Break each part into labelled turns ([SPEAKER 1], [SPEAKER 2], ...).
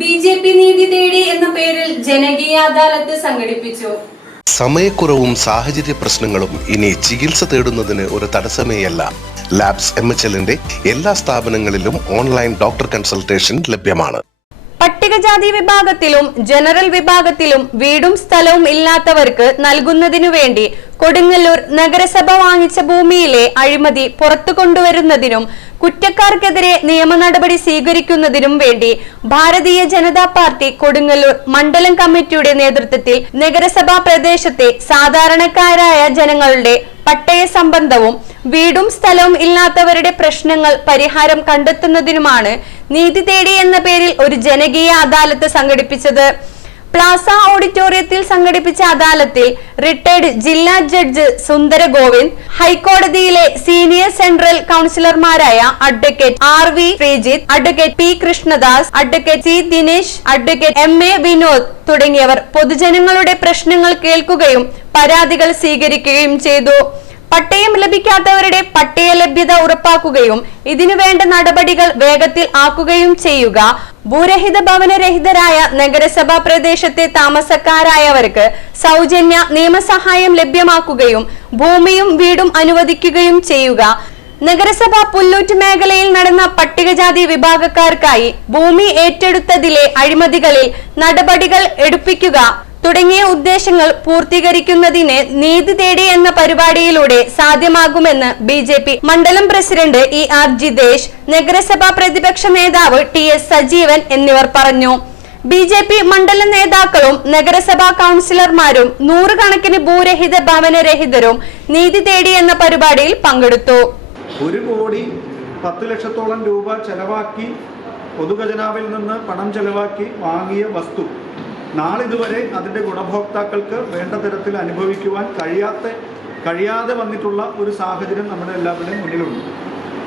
[SPEAKER 1] B J P നീതി തേടി എന്ന പേരിൽ ജനകീയ അദാലത്ത് സംഘടിപ്പിച്ചു.
[SPEAKER 2] സമയക്കുറവും സാഹചര്യ പ്രശ്നങ്ങളും ഇനി ചികിത്സ തേടുന്നതിന് ഒരു തടസ്സമേയല്ല. ലാബ്സ് എം എച്ച് എല്ലാ സ്ഥാപനങ്ങളിലും ഓൺലൈൻ ഡോക്ടർ കൺസൾട്ടേഷൻ ലഭ്യമാണ്.
[SPEAKER 3] പട്ടികജാതി വിഭാഗത്തിലും ജനറൽ വിഭാഗത്തിലും വീടും സ്ഥലവും ഇല്ലാത്തവർക്ക് നൽകുന്നതിനു വേണ്ടി കൊടുങ്ങല്ലൂർ നഗരസഭ വാങ്ങിച്ച ഭൂമിയിലെ അഴിമതി പുറത്തു കൊണ്ടുവരുന്നതിനും കുറ്റക്കാർക്കെതിരെ നിയമ നടപടി സ്വീകരിക്കുന്നതിനും വേണ്ടി ഭാരതീയ ജനതാ പാർട്ടി കൊടുങ്ങല്ലൂർ മണ്ഡലം കമ്മിറ്റിയുടെ നേതൃത്വത്തിൽ നഗരസഭാ പ്രദേശത്തെ സാധാരണക്കാരായ ജനങ്ങളുടെ പട്ടയ സംബന്ധവും വീടും സ്ഥലവും ഇല്ലാത്തവരുടെ പ്രശ്നങ്ങൾ പരിഹാരം കണ്ടെത്തുന്നതിനുമാണ് നീതി തേടി എന്ന പേരിൽ ഒരു ജനകീയ അദാലത്ത് സംഘടിപ്പിച്ചത്. പ്ലാസ ഓഡിറ്റോറിയത്തിൽ സംഘടിപ്പിച്ച അദാലത്തിൽ റിട്ടയർഡ് ജില്ലാ ജഡ്ജ് സുന്ദര ഗോവിന്ദ് ഹൈക്കോടതിയിലെ സീനിയർ സെൻട്രൽ കൗൺസിലർമാരായ advocate R V Sreejith advocate P Krishnadas advocate C Dinesh advocate M A Vinod തുടങ്ങിയവർ പൊതുജനങ്ങളുടെ പ്രശ്നങ്ങൾ കേൾക്കുകയും പരാതികൾ സ്വീകരിക്കുകയും ചെയ്തു. പട്ടയം ലഭിക്കാത്തവരുടെ പട്ടയ ലഭ്യത ഉറപ്പാക്കുകയും ഇതിനു വേണ്ട നടപടികൾ വേഗത്തിൽ ആക്കുകയും ചെയ്യുക. ഭൂരഹിത ഭവനരഹിതരായ നഗരസഭാ പ്രദേശത്തെ താമസക്കാരായവർക്ക് സൗജന്യ നിയമസഹായം ലഭ്യമാക്കുകയും ഭൂമിയും വീടും അനുവദിക്കുകയും ചെയ്യുക. നഗരസഭ പുല്ലൂറ്റ് മേഖലയിൽ നടന്ന പട്ടികജാതി വിഭാഗക്കാർക്കായി ഭൂമി ഏറ്റെടുത്തതിലെ അഴിമതികളിൽ നടപടികൾ എടുപ്പിക്കുക. തുടങ്ങിയ ഉദ്ദേശങ്ങൾ പൂർത്തീകരിക്കുന്നതിന് നീതി തേടി എന്ന പരിപാടിയിലൂടെ സാധ്യമാകുമെന്ന് ബി ജെ പി മണ്ഡലം പ്രസിഡന്റ് ഇ ആർ ജിതേഷ് നഗരസഭാ പ്രതിപക്ഷ നേതാവ് ടി എസ് സജീവൻ എന്നിവർ പറഞ്ഞു. ബി ജെ പി മണ്ഡല നേതാക്കളും നഗരസഭാ കൌൺസിലർമാരും നൂറുകണക്കിന് ഭൂരഹിത ഭവനരഹിതരും നീതി തേടി എന്ന പരിപാടിയിൽ പങ്കെടുത്തു.
[SPEAKER 4] ഒരു കോടി പത്ത് ലക്ഷത്തോളം രൂപ ചെലവാക്കി പൊതുഖജനാവിൽ നിന്ന് പണം ചെലവാക്കി വാങ്ങിയ വസ്തു. നാളിതുവരെ അതിന്റെ ഗുണഭോക്താക്കൾക്ക് വേണ്ട തരത്തിൽ അനുഭവിക്കുവാൻ കഴിയാത്ത കഴിയാതെ വന്നിട്ടുള്ള ഒരു സാഹചര്യം നമ്മുടെ എല്ലാവരുടെയും മുന്നിലുണ്ട്.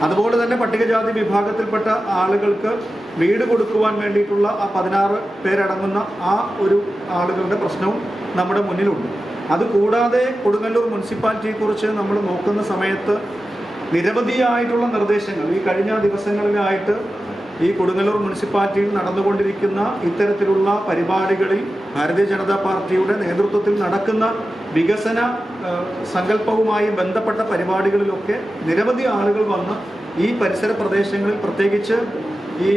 [SPEAKER 4] അതുപോലെ തന്നെ പട്ടികജാതി വിഭാഗത്തിൽപ്പെട്ട ആളുകൾക്ക് വീട് കൊടുക്കുവാൻ വേണ്ടിയിട്ടുള്ള ആ പതിനാറ് പേരടങ്ങുന്ന ആ ഒരു ആളുകളുടെ പ്രശ്നവും നമ്മുടെ മുന്നിലുണ്ട്. അതുകൂടാതെ കൊടുങ്ങല്ലൂർ മുനിസിപ്പാലിറ്റിയെക്കുറിച്ച് നമ്മൾ നോക്കുന്ന സമയത്ത് നിരവധിയായിട്ടുള്ള നിർദ്ദേശങ്ങൾ ഈ കഴിഞ്ഞ ദിവസങ്ങളിലായിട്ട് ഈ കൊടുങ്ങല്ലൂർ മുനിസിപ്പാലിറ്റിയിൽ നടന്നുകൊണ്ടിരിക്കുന്ന ഇത്തരത്തിലുള്ള പരിപാടികളിൽ ഭാരതീയ ജനതാ പാർട്ടിയുടെ നേതൃത്വത്തിൽ നടക്കുന്ന വികസന സങ്കല്പവുമായി ബന്ധപ്പെട്ട പരിപാടികളിലൊക്കെ നിരവധി ആളുകൾ വന്ന് ഈ പരിസര പ്രദേശങ്ങളിൽ പ്രത്യേകിച്ച് ഈ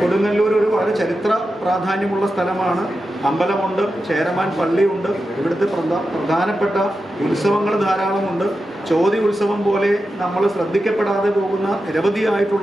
[SPEAKER 4] കൊടുങ്ങല്ലൂർ ഒരു വളരെ ചരിത്ര പ്രാധാന്യമുള്ള സ്ഥലമാണ്. അമ്പലമുണ്ട് ചേരമാൻ പള്ളിയുണ്ട് ഇവിടുത്തെ പ്രധാ പ്രധാനപ്പെട്ട ഉത്സവങ്ങൾ ധാരാളമുണ്ട്. ചോതി ഉത്സവം പോലെ നമ്മൾ ശ്രദ്ധിക്കപ്പെടാതെ പോകുന്ന നിരവധിയായിട്ടുള്ള